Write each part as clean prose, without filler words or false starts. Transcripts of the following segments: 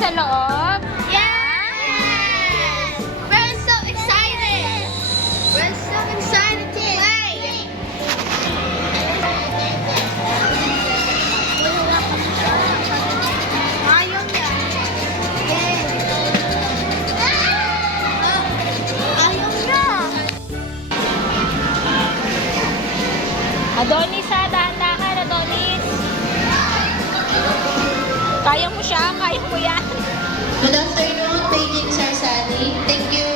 Sa loob? Yes! We're so excited! We're so excited to play! Ayaw niya. Ayaw niya. Adonis ha, dahan-dahan Adonis. Kaya mo siya, kaya mo yan. Good afternoon, Beijing Sarsani. Thank you.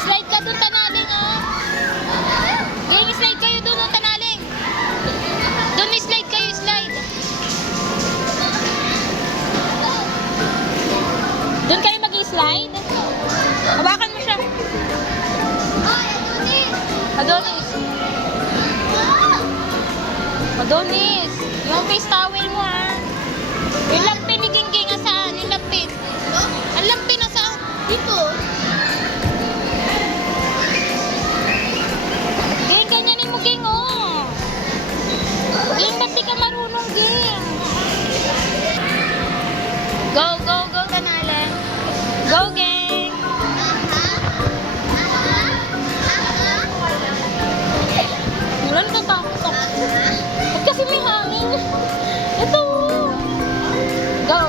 Slide ka dun, Tanaling, oh. Gang, slide kayo dun, oh, Tanaling. Dun, slide kayo, slide. Dun kayo mag-slide. Hawakan mo siya. Adonis. Adonis. Yung face towel mo, ha. Yung lampin ni Gingging, asaan? Yung lampin. Ang lampin, asaan? Dito. Ging, ganyanin mo, Ging, oh. Ging, ba't di ka marunong, Ging? Go, go, go, Tanalan. Go, Ging. Wala natatakot ako. Ba't kasi may hangin? Ito. Go.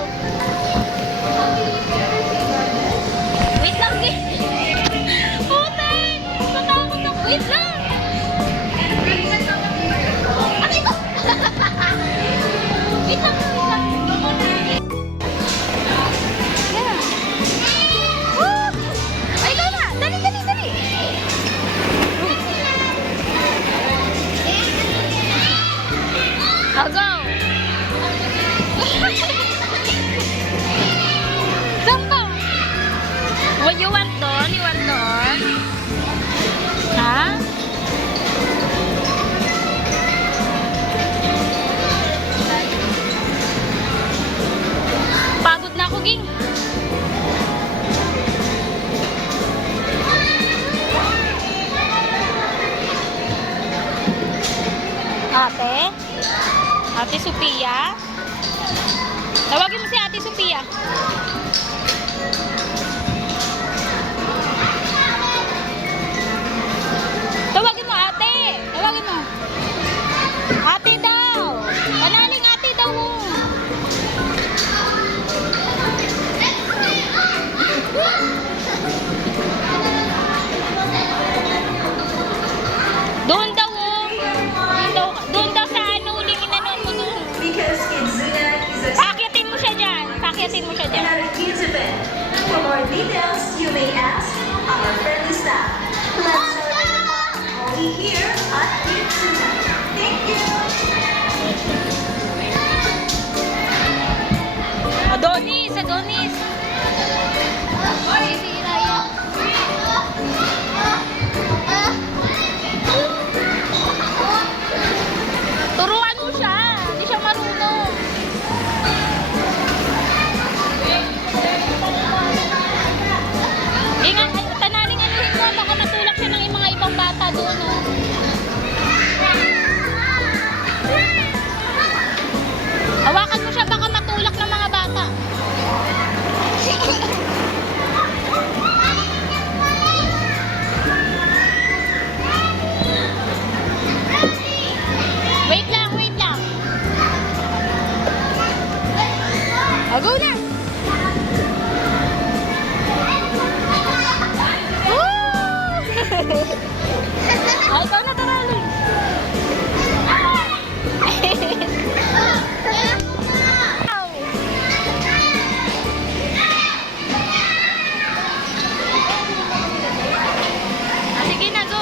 Wait lang, Ging. Putay! Natatakot ako. Wait lang. Ano ito? Wait lang, wait lang. Yeah. Woo! Ay, ikaw na. Dali, dali, dali. I'll go. Saan ka? What you want doon? You want doon? Ha? Pagod na ako, Ging. Ate? Ate Sophia? Tawagin mo si Ate Sophia. Tawagin mo, Ate. Tawagin mo. Ate daw. Panaling Ate daw mo. Doon daw, oh. Doon daw sa ano, huling inanon mo doon. Because Kidzuna is a Pakyatin mo siya dyan. Pakyatin mo siya dyan. another kids event. For more details, you may ask our friendly staff. Let's celebrate only here at Kidzuna. Thank you. Adonis, Adonis. Sisira yan. Turuan mo siya. Hindi siya marunong. Ingat, Tanaling anuhin mo. Baka matulak siya ng mga ibang bata doon, oh. Hawakan mo siya. Baka matulak ng mga bata. Wait lang, wait lang. Go na! Woo! Ay, ikaw na, Tanaling. Sige na, go.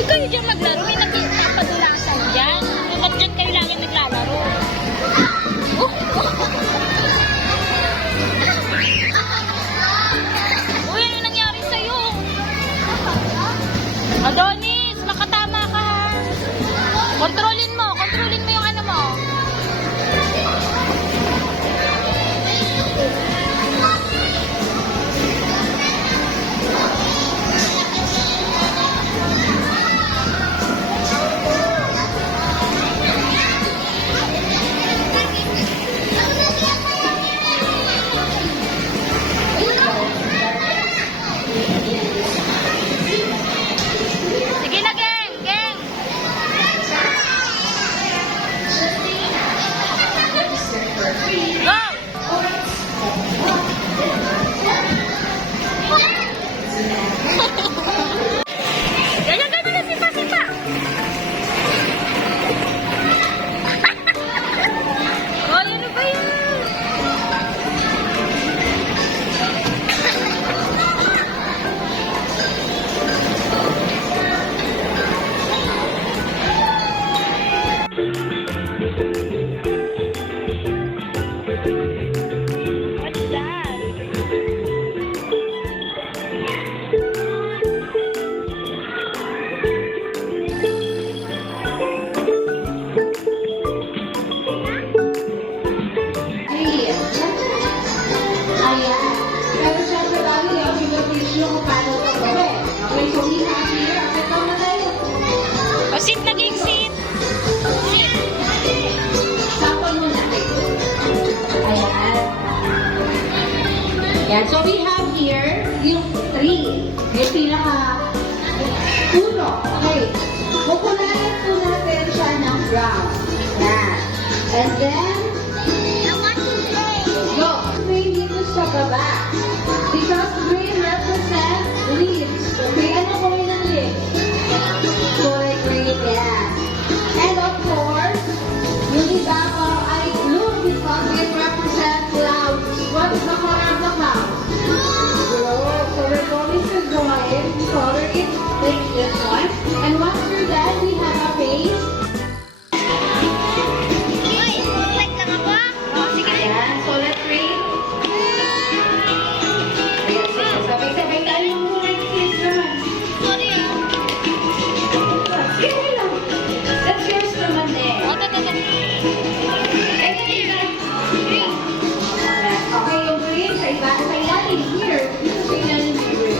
Huwag kayo dyan maglaro. May nagpapadulasan dyan. Ba't dyan kayo lagi naglalaro? Uy, ano nangyari sa'yo? Adonis, makatama ka. Kontrolin mo yung ano mo. Sige na, geng! Geng! Go! Ganyan, ganyan, sipa, sipa! Ay, ano ba yun? What's that? Three. Ayan. Pero syempre bago yung pinag-teach nyo kung paano ito gawin. Okay, so we have here. Okay, ito na tayo. O, sit na, geng, sit! Sample muna. Ayan. Ayan, so we have here yung 3. Yung pinaka uno. Okay. Kukulayan po natin siya ng brown. Ayan. And then, go. Green dito sa baba. Because green represents leaves. Okay, ano ko yun ng leaves? Kulay green, yeah. And of course, yung ibabaw ay blue because it represents clouds. What is the color of the clouds? Blue. So we're going to draw it, color it, take this one. And once we're done, we have a base. Uy, like lang ako. Oh, sige. Ayan, so let's read. Ayan, sige. Sabay-sabay tayo muna yung kids naman. Sorry ah. Sige, okay lang. That's yours naman eh. O, tata. Eh, sige na. Green. Okay, yung green sa iba. Sa ilalim, here. Dito sa ilalim yung green.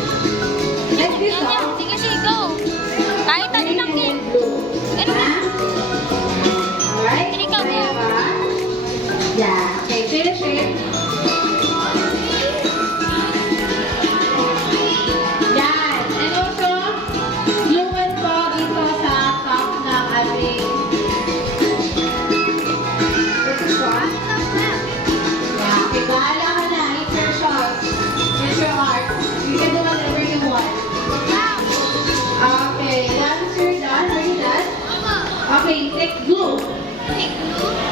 Like this, Yan, yan. oh. Sige, sige, go! Kahit ano lang, Green geng. and blue. Ano ba? Ha? Alright. Hindi ka, Kaya Bea. ba? Yeah. Okay, finish it. Yan. And also, gluean po dito sa top ng ating this is one. Yeah. Okay, bahala ka na. It's your choice. It's your art. You can do whatever you want. Okay, once you're done, are you done? Okay, take glue.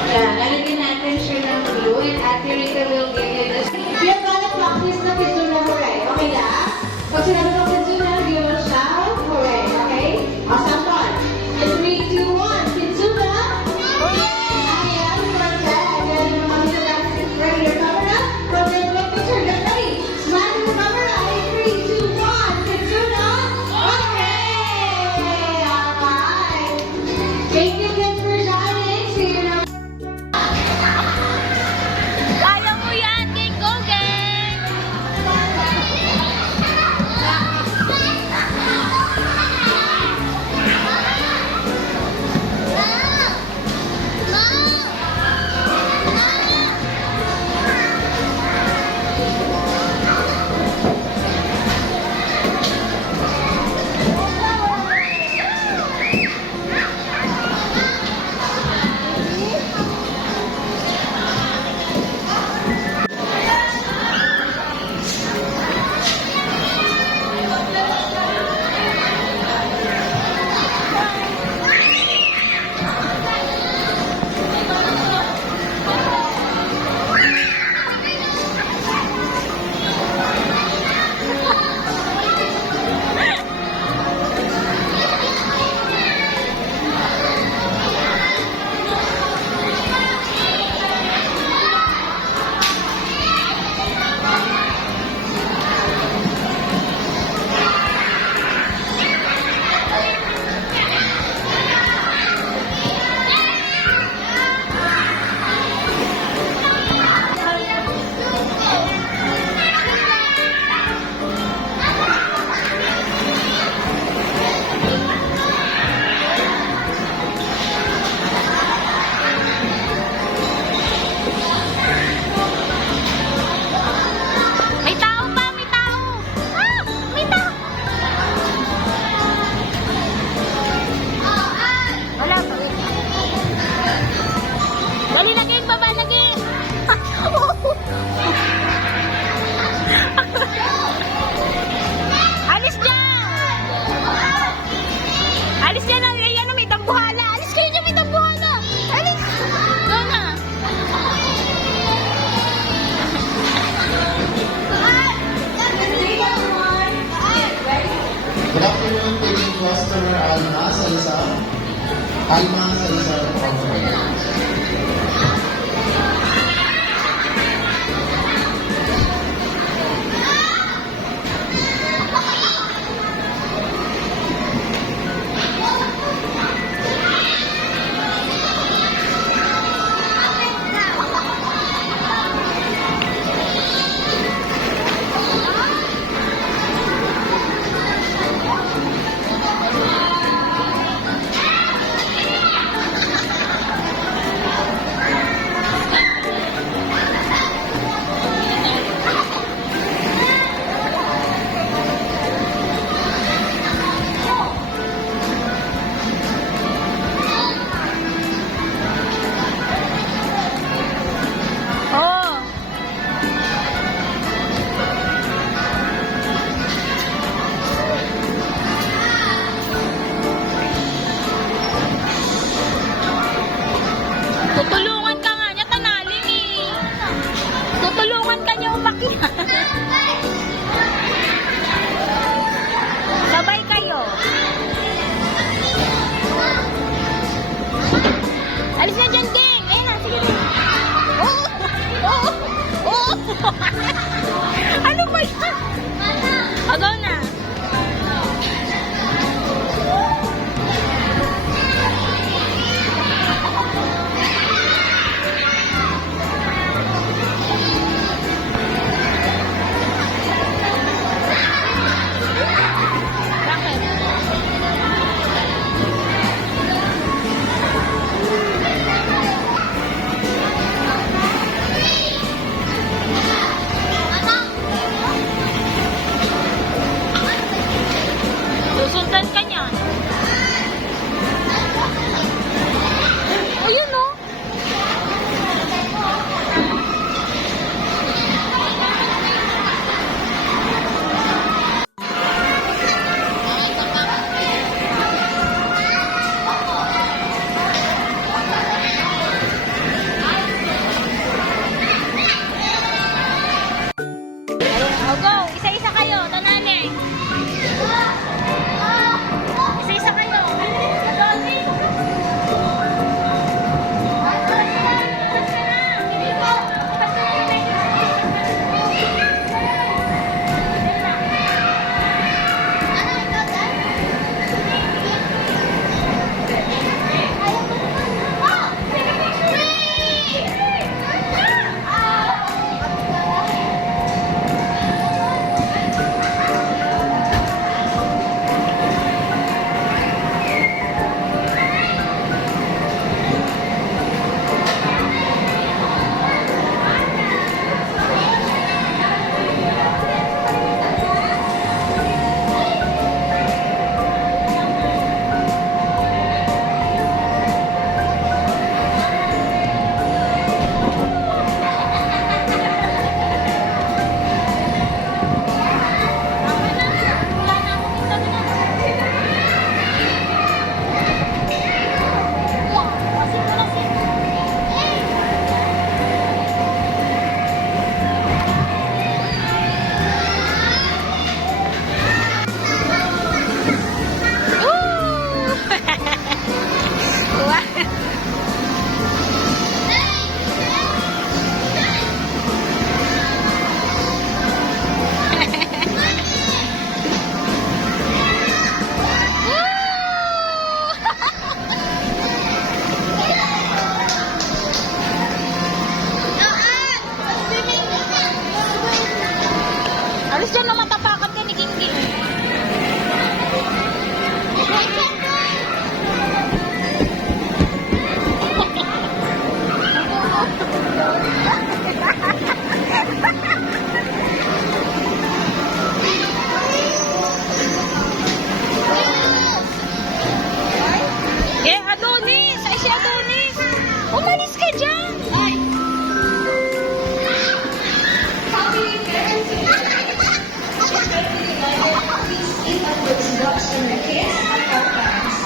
Yeah, lalagyan natin siya ng glue and Ate Rita will give you this. You're gonna practice na Kizuna hooray. Okay na? Pag sinabi ko Kizuna, you will shout hooray. Okay? Awesome fun. In 3, 2, 1, Kizuna! Ayan, perfect. Yan yung mga sa natin. Ready your camera? Program your picture. Get ready. Smile to the camera. In 3, 2, 1, Kizuna! Okay! Alright. Thank you kids for joining. See you now. Kaya mo yan! Alis na lang. Ayan na, may tambuhala. Alis kayo dyan, may tambuhala. Alis. Go na. Good afternoon, paying customer Alma Salazar. Alma Salazar from Oh. Tutulungan ka nga niya, tanaling eh. Tutulungan ka niya umakyat. Sabay kayo. Alis na dyan, Ding. Ayun na, sige. Oo! Oo! Oo! Ano ba yan? Agaw na. Bakit? Susundan ka niyan. Ayun o. O go, isa-isa kayo, tanaling. Isa-isa kayo. Alis dyan na matapakan ka ni King King. Adonis! Ay, si Adonis! Umalis ka dyan! Ay! Please eat up those dogs and the kids and our parents.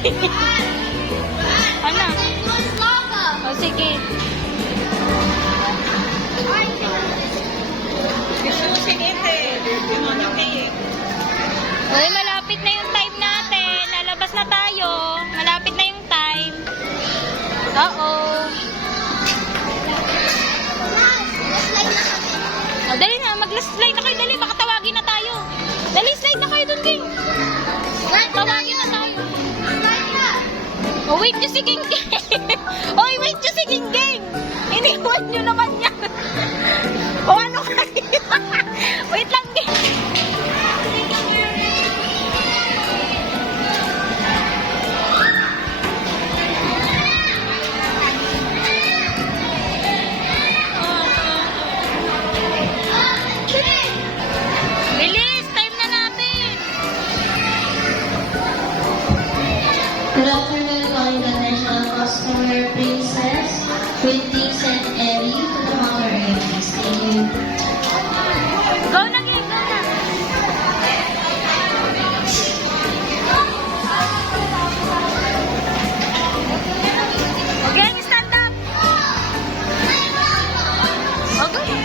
Ano? O, sige. Uy, malapit na yung time natin. Lalabas na tayo. Malapit na yung time. Oo. O, dali na. Mag-slide na kayo. Dali, baka tawagin na tayo. Dali, slide na kayo dun, King. Tawagin na tayo. Oh, wait nyo si King King. Oy, wait nyo si King King. Iniwan nyo naman yan. O, ano kayo? Wait lang, King. Bilis, time na natin. Good afternoon, calling attention customer Princess, Quintix and Ellie to the counter area, please. Thank you. Go na, King. Go na. Okay, stand up. Okay.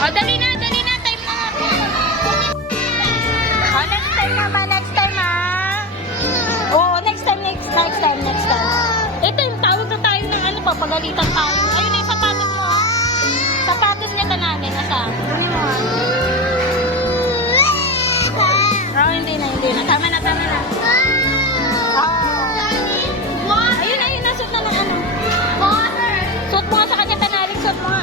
O, dali na. Time na natin. O, next time mama. Next time, ha? Oo, next time. Ito yung tawag na tayo ng ano, papagalitan tayo. Ayun na yung sapatos mo. Sapatos niya kananin. Nasaan? Kunin mo, ha? Oh, hindi na. Tama na. Oh. Ayun, nasuot na ng ano. Suot mo nga sa kanya, tanaling. Suot mo nga.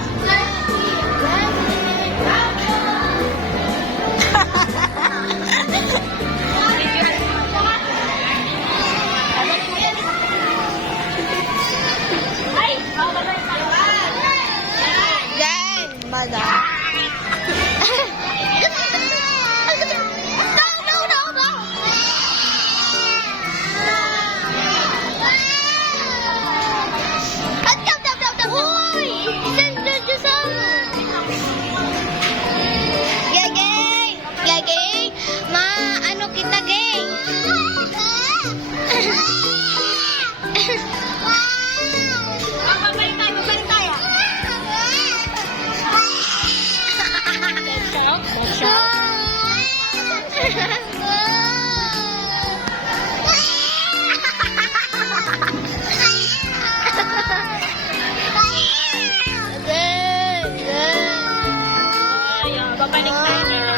Babalik tayo dito.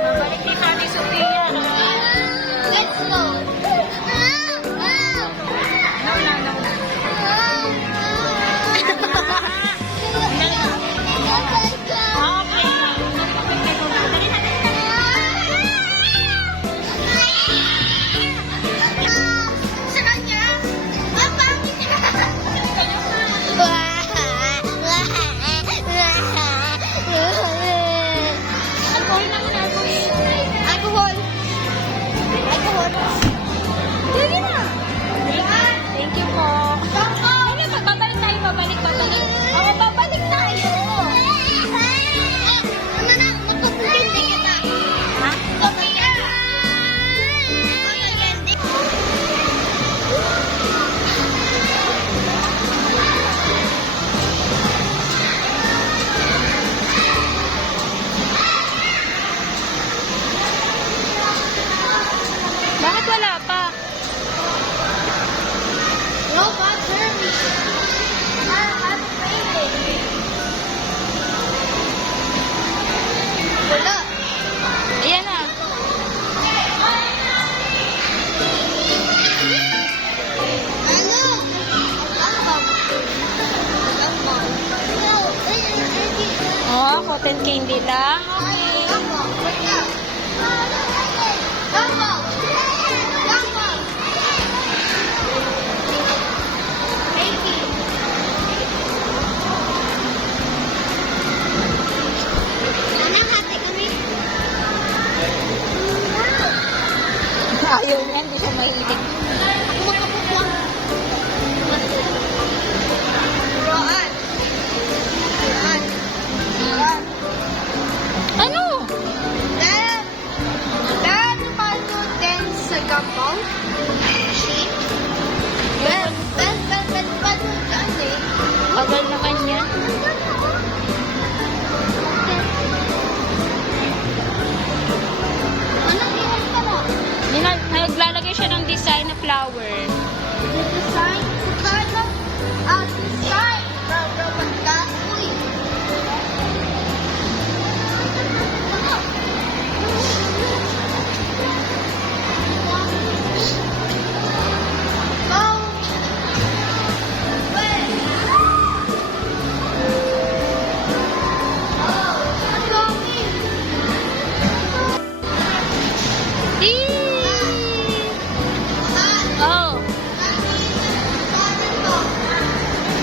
Babalik dito ni Sophia. Let's go. Sa kanya? Ang pangit. Sige na. Thank you po. Ano ba? Babalik tayo. Babalik. Oo, babalik tayo. Ha? Bakit wala pa? No, bad service. I'm waiting. Wala. Ayan na. Ano? Oh, cotton candy lang. Okay. Ayaw niya, hindi siya mahilig. Ano flower. Design. Design. Bro, magka. Uy. Go. Oh.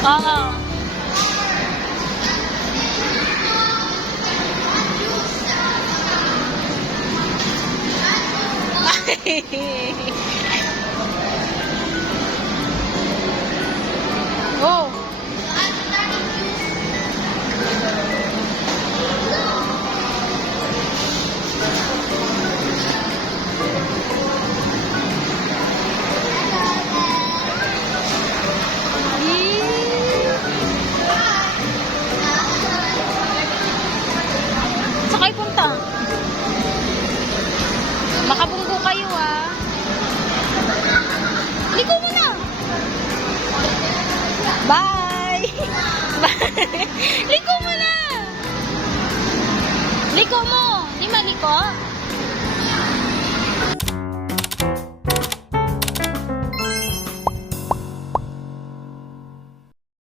Oo. Oh. Saan kayo punta? Makabunggo kayo ah. Liko mo na. Bye. Bye. Liko mo na. Liko mo. Di maliko?